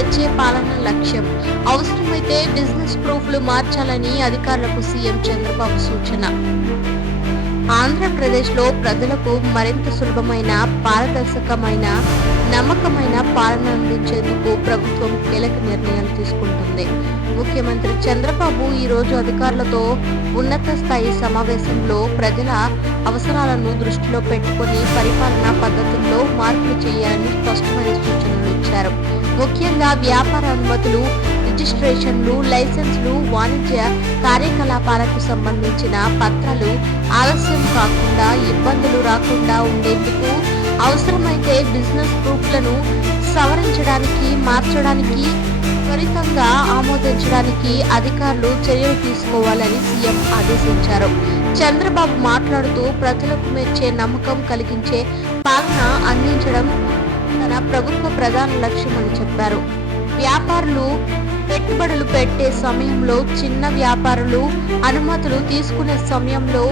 మెచ్చే పాలన లక్ష్యం. అవసరమైతే బిజినెస్ ప్రూఫ్లు మార్చాలని అధికారులకు సీఎం చంద్రబాబు సూచన. ఆంధ్రప్రదేశ్లో ప్రజలకు మరింత సులభమైన, పారదర్శకమైన, నమ్మకమైన పాలన అందించేందుకు ప్రభుత్వం కీలక నిర్ణయాలు తీసుకుంటుంది. ముఖ్యమంత్రి చంద్రబాబు ఈరోజు అధికారులతో ఉన్నత స్థాయి సమావేశంలో ప్రజల అవసరాలను దృష్టిలో పెట్టుకుని పరిపాలనా పద్ధతుల్లో మార్పులు చేయాలని స్పష్టమైన సూచనలు ఇచ్చారు. ముఖ్యంగా వ్యాపార అనుమతులు, రిజిస్ట్రేషన్లు, లైసెన్సులు, వాణిజ్య కార్యకలాపాలకు సంబంధించిన పత్రాలు ఆలస్యం కాకుండా, ఇబ్బందులు రాకుండా ఉండేందుకు అవసరమైతే బిజినెస్ ప్రూఫ్లను సవరించడానికి, మార్చడానికి, త్వరితంగా ఆమోదించడానికి అధికారులు చర్యలు తీసుకోవాలని సీఎం ఆదేశించారు. చంద్రబాబు మాట్లాడుతూ ప్రజలకు మెచ్చే, నమ్మకం కలిగించే పాలన అందించడం తన ప్రభుత్వ ప్రధాన లక్ష్యమని చెప్పారు. వ్యాపారులు పెట్టుబడులు పెట్టే సమయంలో, చిన్న వ్యాపారులు అనుమతులు తీసుకునే సమయంలో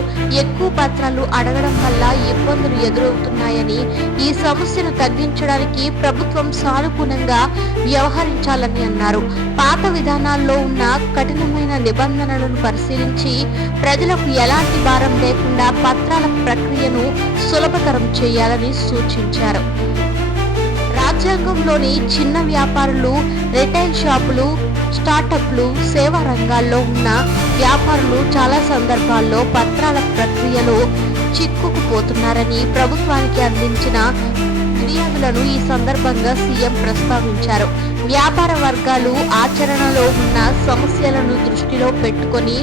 ఎక్కువ పత్రాలు అడగడం వల్ల ఇబ్బందులు ఎదురవుతున్నాయని, ఈ సమస్యను తగ్గించడానికి ప్రభుత్వం సానుకూలంగా వ్యవహరించాలని అన్నారు. పాత విధానాల్లో ఉన్న కఠినమైన నిబంధనలను పరిశీలించి ప్రజలకు ఎలాంటి భారం లేకుండా పత్రాల ప్రక్రియను సులభతరం చేయాలని సూచించారు. రాజ్యాంగంలోని చిన్న వ్యాపారులు, రిటైల్ షాపులు, స్టార్టప్లు, సేవా రంగాల్లో ఉన్న వ్యాపారులు చాలా సందర్భాల్లో పత్రాల ప్రక్రియలో చిక్కుకుపోతున్నారని ప్రభుత్వానికి అందించిన ఫిర్యాదులను ఈ సందర్భంగా సీఎం ప్రస్తావించారు. వ్యాపార వర్గాలు ఆచరణలో ఉన్న సమస్యలను దృష్టిలో పెట్టుకొని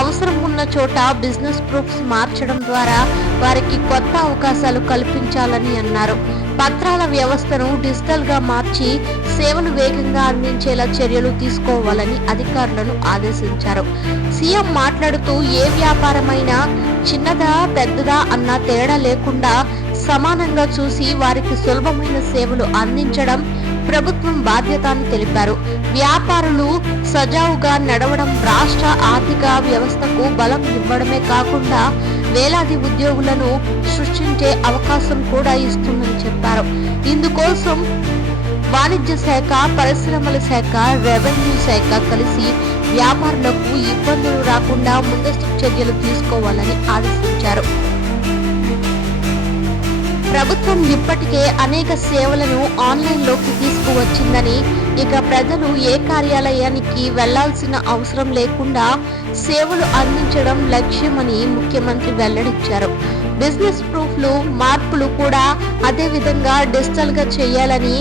అవసరం ఉన్న చోట బిజినెస్ ప్రూఫ్స్ మార్చడం ద్వారా వారికి కొత్త అవకాశాలు కల్పించాలని అన్నారు. పత్రాల వ్యవస్థను డిజిటల్ గా మార్చి సేవలు వేగంగా అందించేలా చర్యలు తీసుకోవాలని అధికారులను ఆదేశించారు. సీఎం మాట్లాడుతూ ఏ వ్యాపారమైనా చిన్నదా పెద్దదా అన్న తేడా లేకుండా సమానంగా చూసి వారికి సులభమైన సేవలు అందించడం ప్రభుత్వం బాధ్యత అని తెలిపారు. వ్యాపారులు సజావుగా నడవడం రాష్ట్ర ఆర్థిక వ్యవస్థకు బలం ఇవ్వడమే కాకుండా వేలాది ఉద్యోగులను సృష్టించే అవకాశం కూడా ఇస్తుందని చెప్పారు. ఇందుకోసం వాణిజ్య శాఖ, పరిశ్రమల శాఖ, రెవెన్యూ శాఖ కలిసి వ్యాపారులకు ఇబ్బందులు రాకుండా ముందస్తు చర్యలు తీసుకోవాలని ఆదేశించారు. ప్రభుత్వం ఇప్పటికే అనేక సేవలను ఆన్లైన్లోకి తీసుకువచ్చిందని, ఇక ప్రజలు ఏ కార్యాలయానికి వెళ్లాల్సిన అవసరం లేకుండా సేవలు అందించడం లక్ష్యమని ముఖ్యమంత్రి వెల్లడించారు. బిజినెస్ ప్రూఫ్లు మార్పులు కూడా అదే విధంగా డిజిటల్ గా చేయాలని,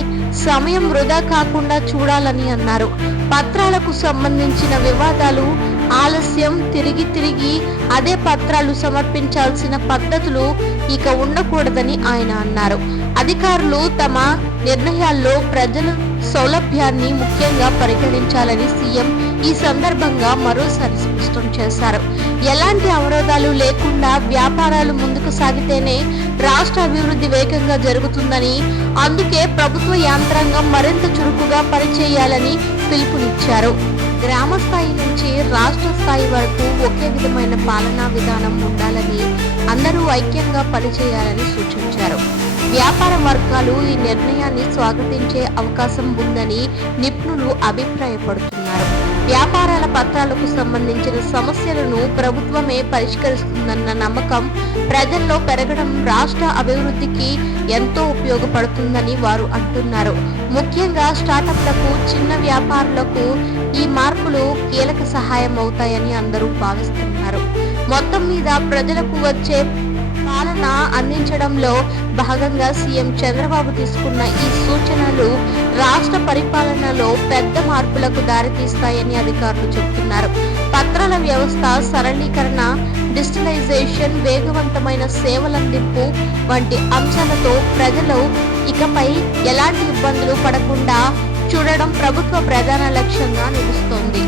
సమయం వృధా కాకుండా చూడాలని అన్నారు. పత్రాలకు సంబంధించిన వివాదాలు, ఆలస్యం, తిరిగి అదే పత్రాలు సమర్పించాల్సిన పద్ధతులు ఇక ఉండకూడదని ఆయన అన్నారు. అధికారులు తమ నిర్ణయాల్లో ప్రజల సౌలభ్యాన్ని ముఖ్యంగా పరిగణించాలని సీఎం ఈ సందర్భంగా మరోసారి స్పష్టం చేశారు. ఎలాంటి అవరోధాలు లేకుండా వ్యాపారాలు ముందుకు సాగితేనే రాష్ట్ర అభివృద్ధి వేగంగా జరుగుతుందని, అందుకే ప్రభుత్వ యంత్రాంగం మరింత చురుకుగా పనిచేయాలని పిలుపునిచ్చారు. గ్రామ స్థాయి నుంచి రాష్ట్ర స్థాయి వరకు ఒకే విధమైన పాలనా విధానం ఉండాలని, అందరూ ఐక్యంగా పనిచేయాలని సూచించారు. వ్యాపార వర్గాలు ఈ నిర్ణయాన్ని స్వాగతించే అవకాశం ఉందని నిపుణులు అభిప్రాయపడుతున్నారు. వ్యాపారాల పత్రాలకు సంబంధించిన సమస్యలను ప్రభుత్వమే పరిష్కరిస్తుందన్న నమ్మకం ప్రజల్లో పెరగడం రాష్ట్ర అభివృద్ధికి ఎంతో ఉపయోగపడుతుందని వారు అంటున్నారు. ముఖ్యంగా స్టార్టప్లకు, చిన్న వ్యాపారులకు ఈ మార్పులు కీలక సహాయం అవుతాయని అందరూ భావిస్తున్నారు. మొత్తం మీద ప్రజలకు వచ్చే పాలన అందించడంలో భాగంగా సీఎం చంద్రబాబు తీసుకున్న ఈ సూచనలు రాష్ట్ర పరిపాలనలో పెద్ద మార్పులకు దారితీస్తాయని అధికారులు చెబుతున్నారు. పత్రాల వ్యవస్థ సరళీకరణ, డిజిటలైజేషన్, వేగవంతమైన సేవలందింపు వంటి అంశాలతో ప్రజలు ఇకపై ఎలాంటి ఇబ్బందులు పడకుండా చూడడం ప్రభుత్వ ప్రధాన లక్ష్యంగా నిలుస్తోంది.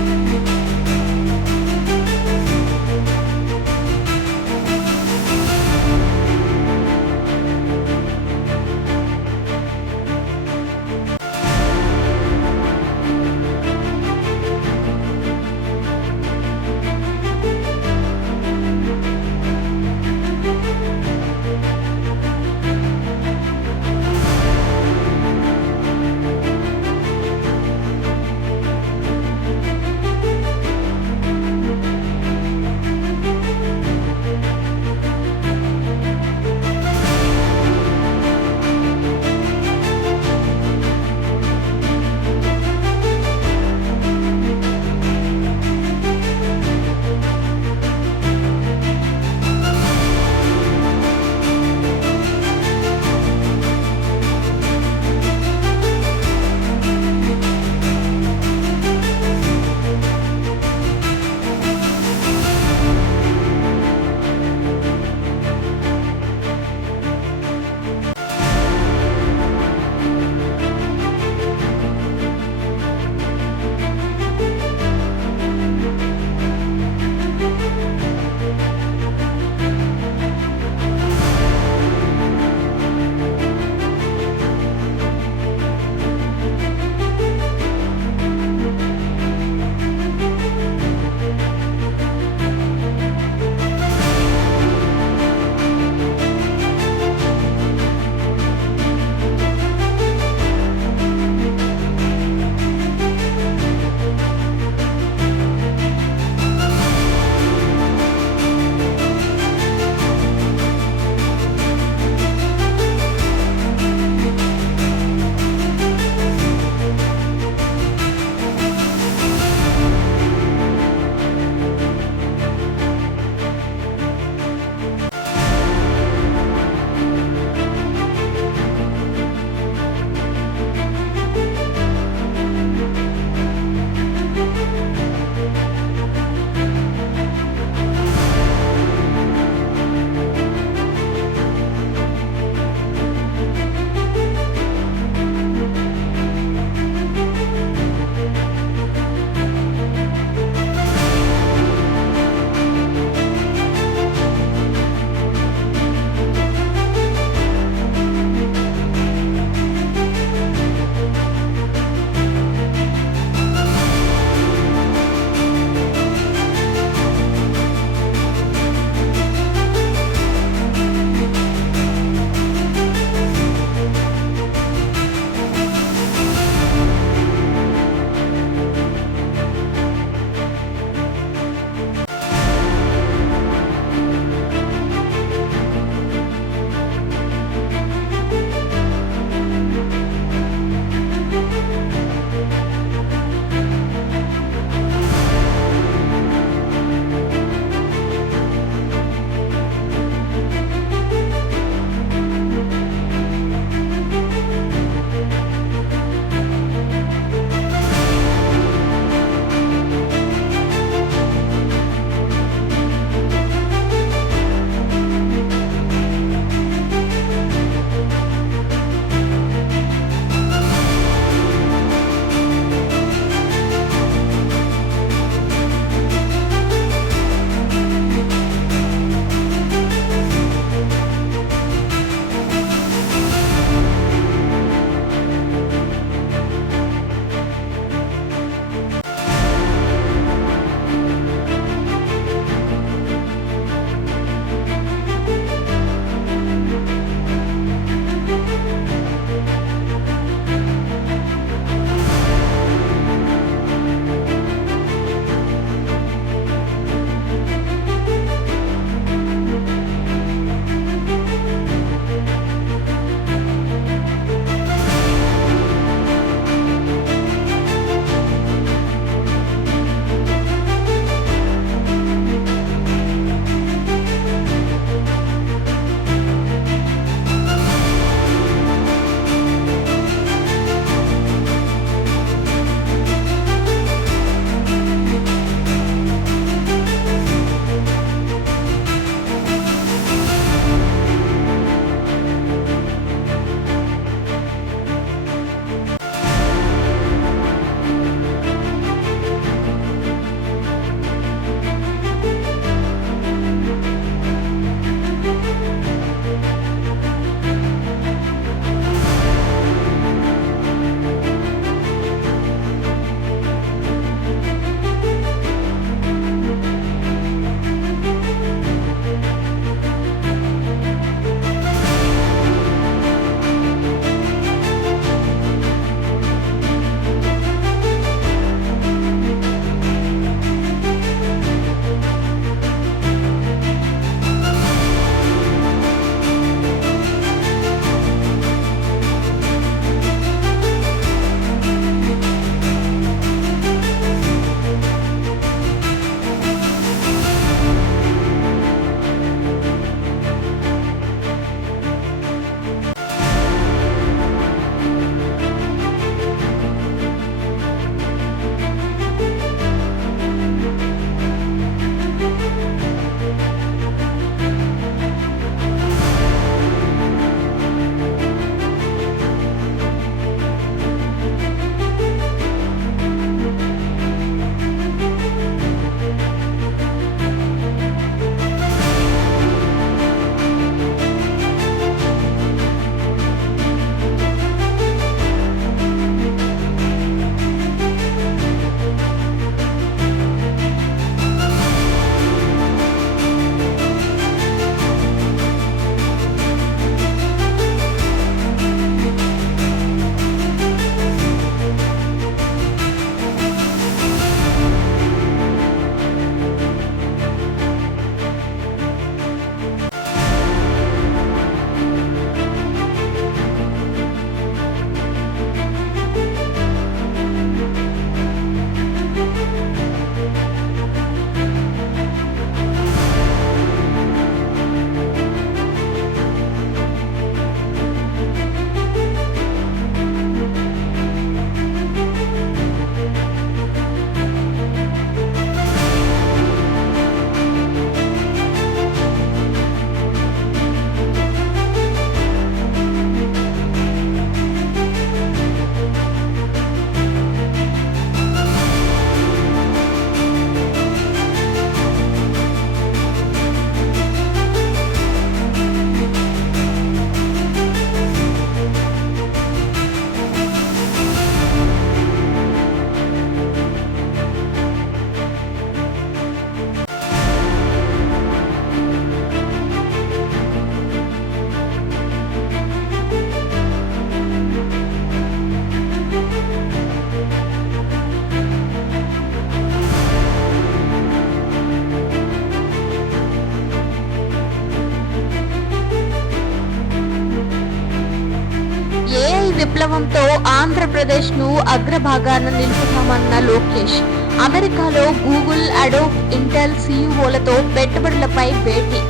విప్లవంతో ఆంధ్రప్రదేశ్ను అగ్రభాగాన నిలుపుతామన్న లోకేష్. అమెరికాలో గూగుల్, అడోబ్, ఇంటెల్ సీఈఓలతో పెట్టుబడులపై భేటీ.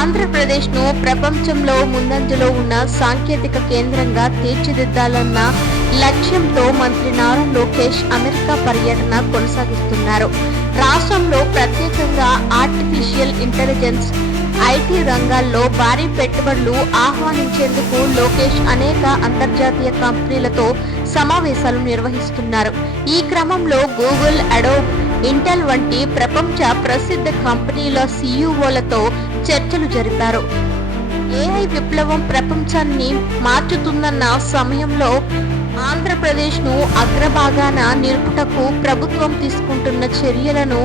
ఆంధ్రప్రదేశ్ను ప్రపంచంలో ముందంజలో ఉన్న సాంకేతిక కేంద్రంగా తీర్చిదిద్దాలన్న లక్ష్యంతో మంత్రి నారా లోకేష్ అమెరికా పర్యటన కొనసాగిస్తున్నారు. రాష్ట్రంలో ప్రత్యేకంగా ఆర్టిఫిషియల్ ఇంటెలిజెన్స్, ఐటీ రంగాల్లో భారీ పెట్టుబడులు ఆహ్వానించేందుకు లోకేష్ అనేక అంతర్జాతీయ కంపెనీలతో సమావేశాలు నిర్వహిస్తున్నారు. ఈ క్రమంలో గూగుల్, అడోబ్, ఇంటెల్ వంటి ప్రపంచ ప్రసిద్ధ కంపెనీల సీఈఓలతో చర్చలు జరిపారు. ఏఐ విప్లవం ప్రపంచాన్ని మార్చుతుందన్న సమయంలో ఆంధ్రప్రదేశ్ను అగ్రభాగాన నిలుపుటకు ప్రభుత్వం తీసుకుంటున్న చర్యలను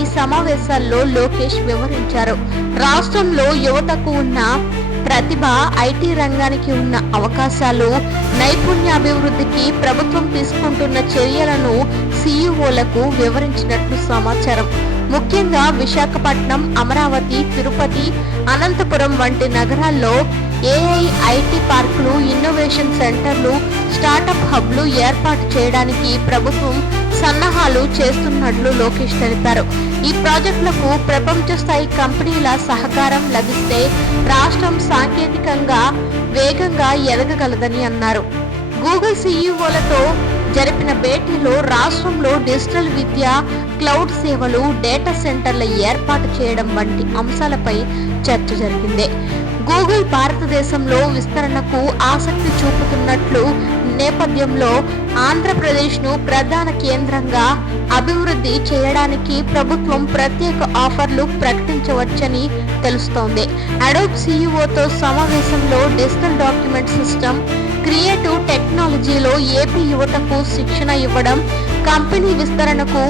ఈ సమావేశాల్లో లోకేష్ వివరించారు. రాష్ట్రంలో యువతకు ఉన్న ప్రతిభ, ఐటీ రంగానికి ఉన్న అవకాశాలు, నైపుణ్యాభివృద్ధికి ప్రభుత్వం తీసుకుంటున్న చర్యలను సీఈఓలకు వివరించినట్లు సమాచారం. ముఖ్యంగా విశాఖపట్నం, అమరావతి, తిరుపతి, అనంతపురం వంటి నగరాల్లో ఏఐ, ఐటీ పార్కులు, ఇన్నోవేషన్ సెంటర్లు, స్టార్టప్ హబ్లు ఏర్పాటు చేయడానికి ప్రభుత్వం సన్నాహాలు చేస్తున్నట్లు లోకేష్ తెలిపారు. ఈ ప్రాజెక్టులకు ప్రపంచ స్థాయి కంపెనీల సహకారం లభిస్తే రాష్ట్రం సాంకేతికంగా వేగంగా ఎదగగలదని అన్నారు. గూగుల్ సీఈఓలతో జరిపిన భేటీలో రాష్ట్రంలో డిజిటల్ విద్య, క్లౌడ్ సేవలు, డేటా సెంటర్ల ఏర్పాటు చేయడం వంటి అంశాలపై చర్చ జరిగింది. గూగుల్ భారతదేశంలో విస్తరణకు ఆసక్తి చూపుతున్నట్లు నేపథ్యంలో ఆంధ్రప్రదేశ్ను ప్రధాన కేంద్రంగా అభివృద్ధి చేయడానికి ప్రభుత్వం ప్రత్యేక ఆఫర్లు ప్రకటించవచ్చని తెలుస్తోంది. అడోబ్ సీఈఓతో సమావేశంలో డిజిటల్ డాక్యుమెంట్ సిస్టమ్, క్రియేటివ్ టెక్నాలజీలో ఏపీ యువతకు శిక్షణ ఇవ్వడం, కంపెనీ విస్తరణకు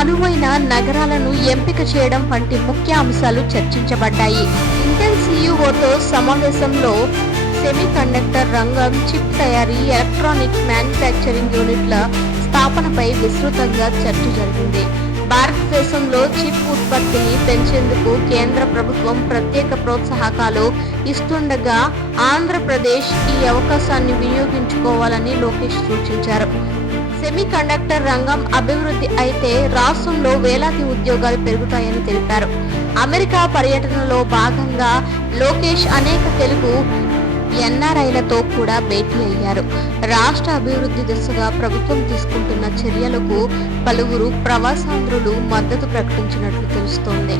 అనువైన నగరాలను ఎంపిక చేయడం వంటి ముఖ్య అంశాలు చర్చించబడ్డాయి. ఇంటెల్ సీఈఓతో సమావేశంలో సెమీ కండక్టర్ రంగం, చిప్ తయారీ, ఎలక్ట్రానిక్స్ మ్యానుఫ్యాక్చరింగ్ యూనిట్ల స్థాపనపై విస్తృతంగా చర్చ జరిగింది. భారతదేశంలో చిప్ ఉత్పత్తిని పెంచేందుకు కేంద్ర ప్రభుత్వం ప్రత్యేక ప్రోత్సాహకాలు ఇస్తుండగా ఆంధ్రప్రదేశ్ ఈ అవకాశాన్ని వినియోగించుకోవాలని లోకేష్ సూచించారు. సెమీ కండక్టర్ రంగం అభివృద్ధి అయితే రాష్ట్రంలో వేలాది ఉద్యోగాలు పెరుగుతాయని తెలిపారు. అమెరికా పర్యటనలో భాగంగా లోకేష్ అనేక తెలుగు ఎన్ఆర్ఐలతో కూడా భేటీ అయ్యారు. రాష్ట్ర అభివృద్ధి దిశగా ప్రభుత్వం తీసుకుంటున్న చర్యలకు పలువురు ప్రవాసాంధ్రులు మద్దతు ప్రకటించినట్లు తెలుస్తోంది.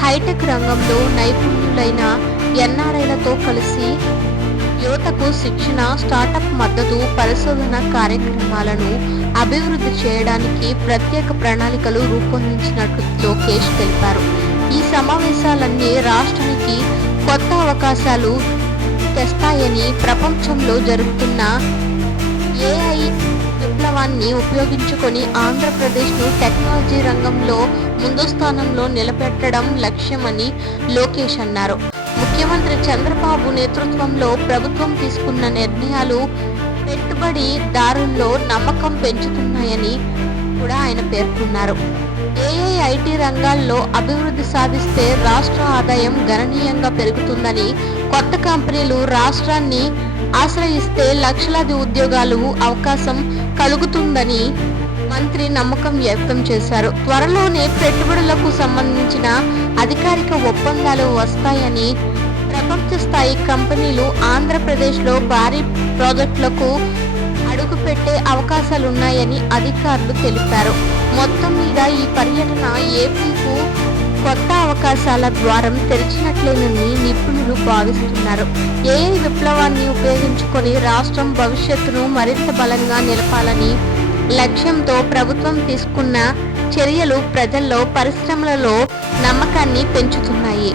హైటెక్ రంగంలో నైపుణ్యులైన ఎన్ఆర్ఐలతో కలిసి యువతకు శిక్షణ, స్టార్టప్ మద్దతు, పరిశోధన కార్యక్రమాలను అభివృద్ధి చేయడానికి ప్రత్యేక ప్రణాళికలు రూపొందించినట్లు లోకేష్ తెలిపారు. ఈ సమావేశాలన్నీ రాష్ట్రానికి కొత్త అవకాశాలు తెస్తాయని, ప్రపంచంలో జరుగుతున్న ఏఐ విప్లవాన్ని ఉపయోగించుకొని ఆంధ్రప్రదేశ్ను టెక్నాలజీ రంగంలో ముందు స్థానంలో నిలబెట్టడం లక్ష్యమని లోకేష్ అన్నారు. ముఖ్యమంత్రి చంద్రబాబు నేతృత్వంలో ప్రభుత్వం తీసుకున్న నిర్ణయాలు పెట్టుబడిదారుల్లో నమ్మకం పెంచుతున్నాయని కూడా ఆయన పేర్కొన్నారు. ఏఐ, ఐటీ రంగాల్లో అభివృద్ధి సాధిస్తే రాష్ట్ర ఆదాయం గణనీయంగా పెరుగుతుందని, కొత్త కంపెనీలు రాష్ట్రాన్ని ఆశ్రయిస్తే లక్షలాది ఉద్యోగాలు అవకాశం కలుగుతుందని మంత్రి నమ్మకం వ్యక్తం చేశారు. త్వరలోనే పెట్టుబడులకు సంబంధించిన అధికారిక ఒప్పందాలు వస్తాయని, ప్రపంచ స్థాయి కంపెనీలు ఆంధ్రప్రదేశ్లో భారీ ప్రాజెక్టులకు అడుగుపెట్టే అవకాశాలున్నాయని అధికారులు తెలిపారు. మొత్తం మీద ఈ పర్యటన ఏపీకు కొత్త అవకాశాల ద్వారం తెరిచినట్లేనని నిపుణులు భావిస్తున్నారు. ఏఐ విప్లవాన్ని ఉపయోగించుకొని రాష్ట్రం భవిష్యత్తును మరింత బలంగా నిలపాలని లక్ష్యంతో ప్రభుత్వం తీసుకున్న చర్యలు ప్రజల్లో, పరిశ్రమలలో నమ్మకాన్ని పెంచుతున్నాయి.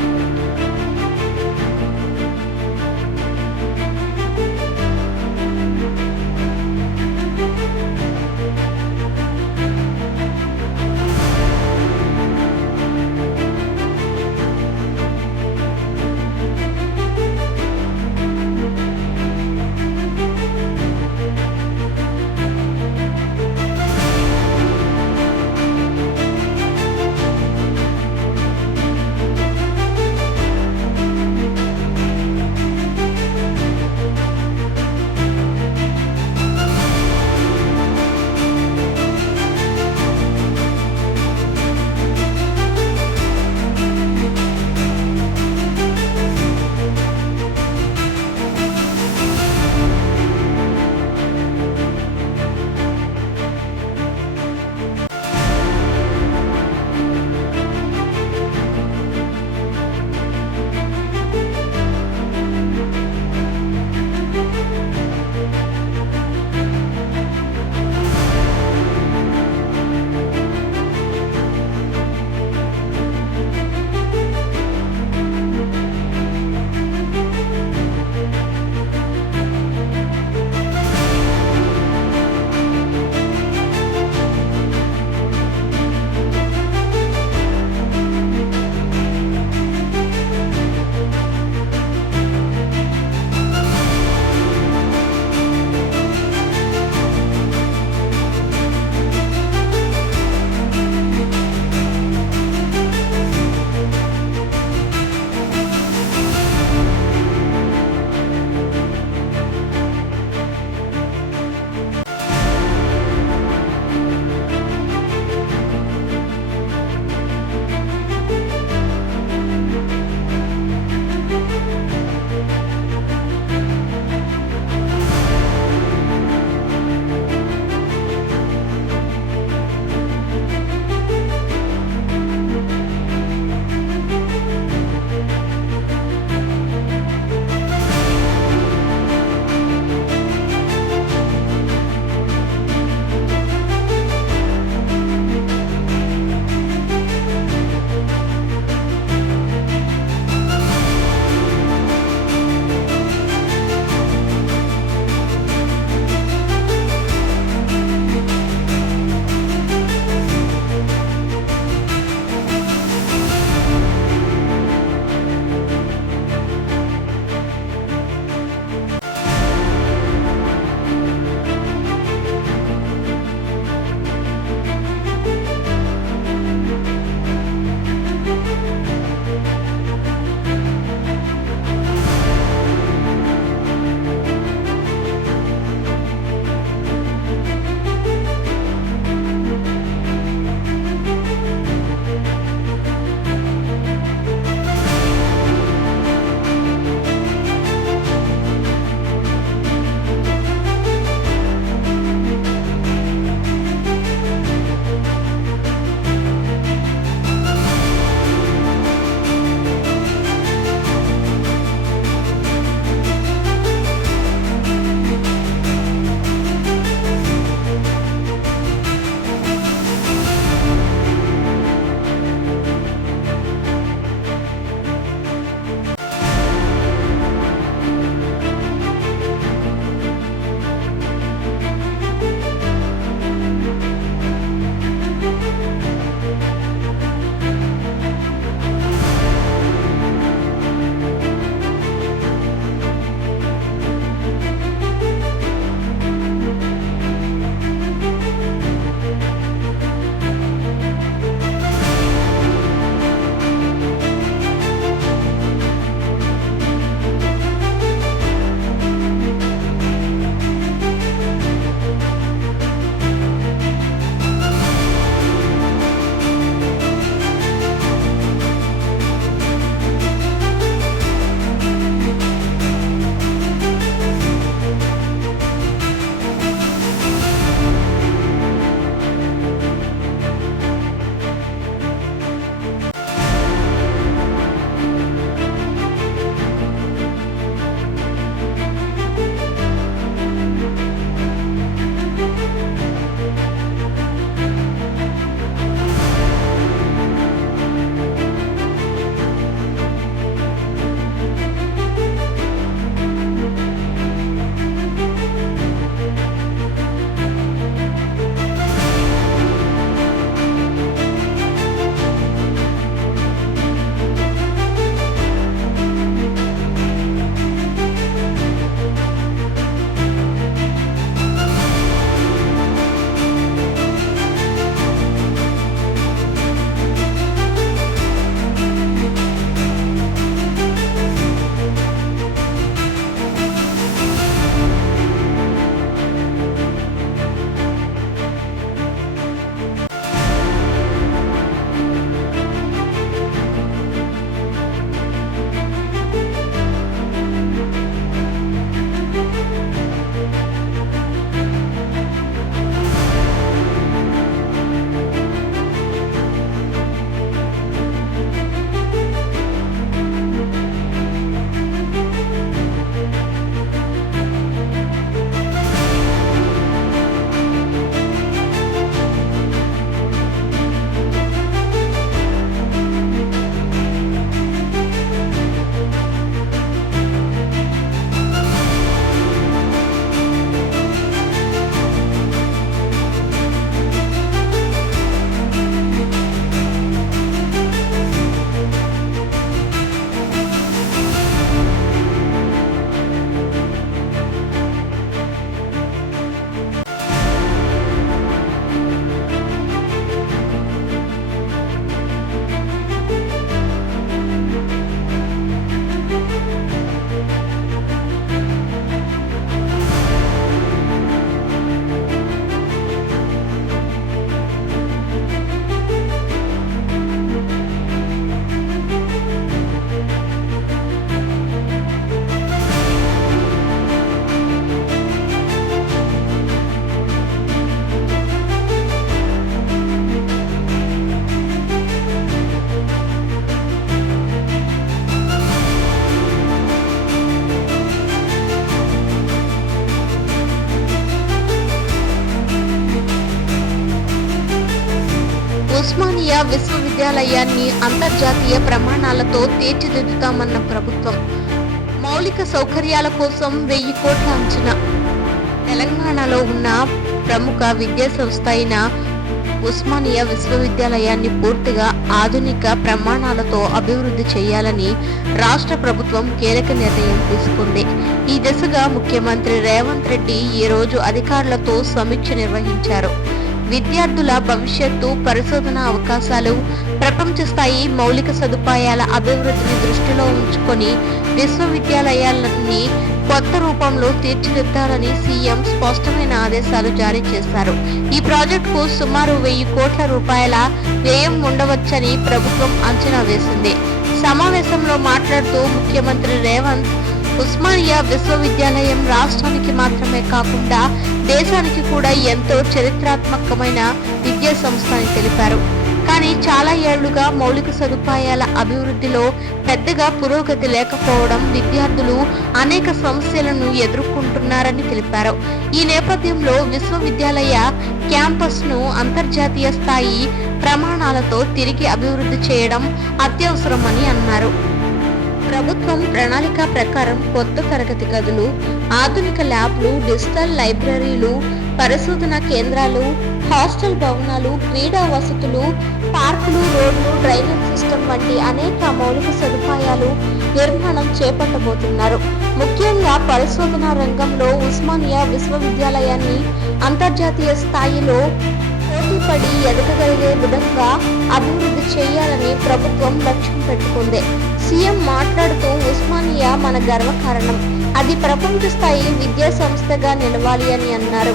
ఉస్మానియా విశ్వవిద్యాలయాన్ని అంతర్జాతీయ ప్రమాణాలతో తీర్చిదిద్దుతామన్న ప్రభుత్వం. మౌలిక సౌకర్యాల కోసం 1000 కోట్ల అంచనా. తెలంగాణలో ఉన్న ప్రముఖ విద్యా సంస్థ అయిన ఉస్మానియా విశ్వవిద్యాలయాన్ని పూర్తిగా ఆధునిక ప్రమాణాలతో అభివృద్ధి చేయాలని రాష్ట్ర ప్రభుత్వం కీలక నిర్ణయం తీసుకుంది. ఈ దిశగా ముఖ్యమంత్రి రేవంత్ రెడ్డి ఈ రోజు అధికారులతో సమీక్ష నిర్వహించారు. విద్యార్థుల భవిష్యత్తు, పరిశోధన అవకాశాలు, ప్రపంచ స్థాయి మౌలిక సదుపాయాల అభివృద్ధిని దృష్టిలో ఉంచుకొని విశ్వవిద్యాలయాలన్నీ కొత్త రూపంలో తీర్చిదిద్దాలని సీఎం స్పష్టమైన ఆదేశాలు జారీ చేశారు. ఈ ప్రాజెక్టుకు సుమారు 1000 కోట్ల రూపాయల వ్యయం ఉండవచ్చని ప్రభుత్వం అంచనా వేసింది. సమావేశంలో మాట్లాడుతూ ముఖ్యమంత్రి రేవంత్ ఉస్మానియా విశ్వవిద్యాలయం రాష్ట్రానికి మాత్రమే కాకుండా దేశానికి కూడా ఎంతో చరిత్రాత్మకమైన విద్యా సంస్థ అని తెలిపారు. కానీ చాలా ఏళ్లుగా మౌలిక సదుపాయాల అభివృద్ధిలో పెద్దగా పురోగతి లేకపోవడం, విద్యార్థులు అనేక సమస్యలను ఎదుర్కొంటున్నారని తెలిపారు. ఈ నేపథ్యంలో విశ్వవిద్యాలయ క్యాంపస్ను అంతర్జాతీయ స్థాయి ప్రమాణాలతో తిరిగి అభివృద్ధి చేయడం అత్యవసరమని అన్నారు. ప్రభుత్వం ప్రణాళిక ప్రకారం కొత్త తరగతి గదులు, ఆధునిక ల్యాబ్లు, డిజిటల్ లైబ్రరీలు, పరిశోధన కేంద్రాలు, హాస్టల్ భవనాలు, క్రీడా వసతులు, పార్కులు, రోడ్లు, డ్రైనేజ్ సిస్టమ్ వంటి అనేక మౌలిక సదుపాయాలు నిర్మాణం చేపట్టబోతున్నారు. ముఖ్యంగా పరిశోధన రంగంలో ఉస్మానియా విశ్వవిద్యాలయాన్ని అంతర్జాతీయ స్థాయిలో పోటీపడి ఎదగగలిగే విధంగా అభివృద్ధి చేయాలని ప్రభుత్వం లక్ష్యం పెట్టుకుంది. సీఎం మాట్లాడుతూ ఉస్మానియా మన గర్వకారణం, అది ప్రపంచ స్థాయి విద్యా సంస్థగా నిలవాలి అని అన్నారు.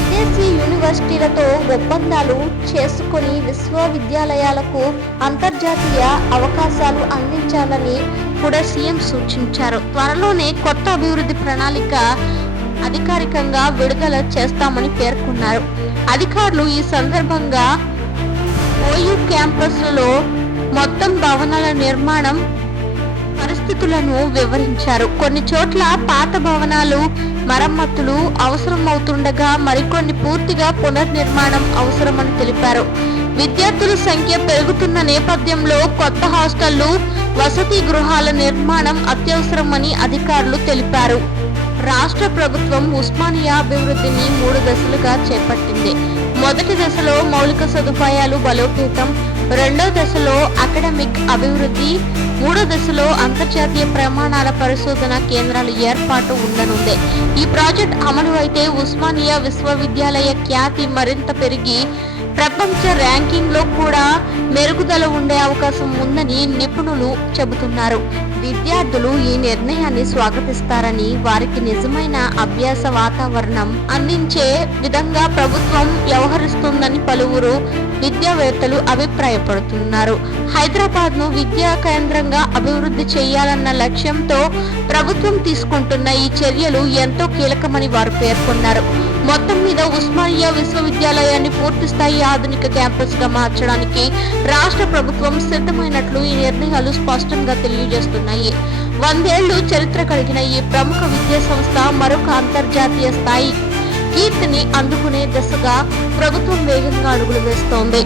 విదేశీ యూనివర్సిటీలతో ఒప్పందాలు చేసుకుని విశ్వవిద్యాలయాలకు అంతర్జాతీయ అవకాశాలు అందించాలని కూడా సీఎం సూచించారు. త్వరలోనే కొత్త అభివృద్ధి ప్రణాళిక అధికారికంగా విడుదల చేస్తామని పేర్కొన్నారు. అధికారులు ఈ సందర్భంగా ఓయూ క్యాంపస్లలో మొత్తం భవనాల నిర్మాణం పరిస్థితులను వివరించారు. కొన్ని చోట్ల పాత భవనాలు మరమ్మతులు అవసరమవుతుండగా మరికొన్ని పూర్తిగా పునర్నిర్మాణం అవసరమని తెలిపారు. విద్యార్థుల సంఖ్య పెరుగుతున్న నేపథ్యంలో కొత్త హాస్టళ్లు, వసతి గృహాల నిర్మాణం అత్యవసరమని అధికారులు తెలిపారు. రాష్ట్ర ప్రభుత్వం ఉస్మానియా అభివృద్ధిని 3 దశలుగా చేపట్టింది. మొదటి దశలో మౌలిక సదుపాయాలు బలోపేతం, రెండో దశలో అకాడమిక్ అభివృద్ధి, మూడో దశలో అంతర్జాతీయ ప్రమాణాల పరిశోధన కేంద్రాల ఏర్పాటు ఉండనుంది. ఈ ప్రాజెక్ట్ అమలు అయితే ఉస్మానియా విశ్వవిద్యాలయ ఖ్యాతి మరింత పెరిగి ప్రపంచ ర్యాంకింగ్ లో కూడా మెరుగుదల ఉండే అవకాశం ఉందని నిపుణులు చెబుతున్నారు. విద్యార్థులు ఈ నిర్ణయాన్ని స్వాగతిస్తారని, వారికి నిజమైన అభ్యాస వాతావరణం అందించే విధంగా ప్రభుత్వం వ్యవహరిస్తుందని పలువురు విద్యావేత్తలు అభిప్రాయపడుతున్నారు. హైదరాబాద్ ను విద్యా కేంద్రంగా అభివృద్ధి చేయాలన్న లక్ష్యంతో ప్రభుత్వం తీసుకుంటున్న ఈ చర్యలు ఎంతో కీలకమని వారు పేర్కొన్నారు. మొత్తం మీద ఉస్మానియా విశ్వవిద్యాలయాన్ని పూర్తి స్థాయి ఆధునిక క్యాంపస్ గా మార్చడానికి రాష్ట్ర ప్రభుత్వం సిద్ధమైనట్లు ఈ నిర్ణయాలు స్పష్టంగా తెలియజేస్తున్నాయి. 100 ఏళ్లు చరిత్ర కలిగిన ఈ ప్రముఖ విద్యా సంస్థ మరొక అంతర్జాతీయ స్థాయి కీర్తిని అందుకునే దిశగా ప్రభుత్వం వేగంగా అడుగులు వేస్తోంది.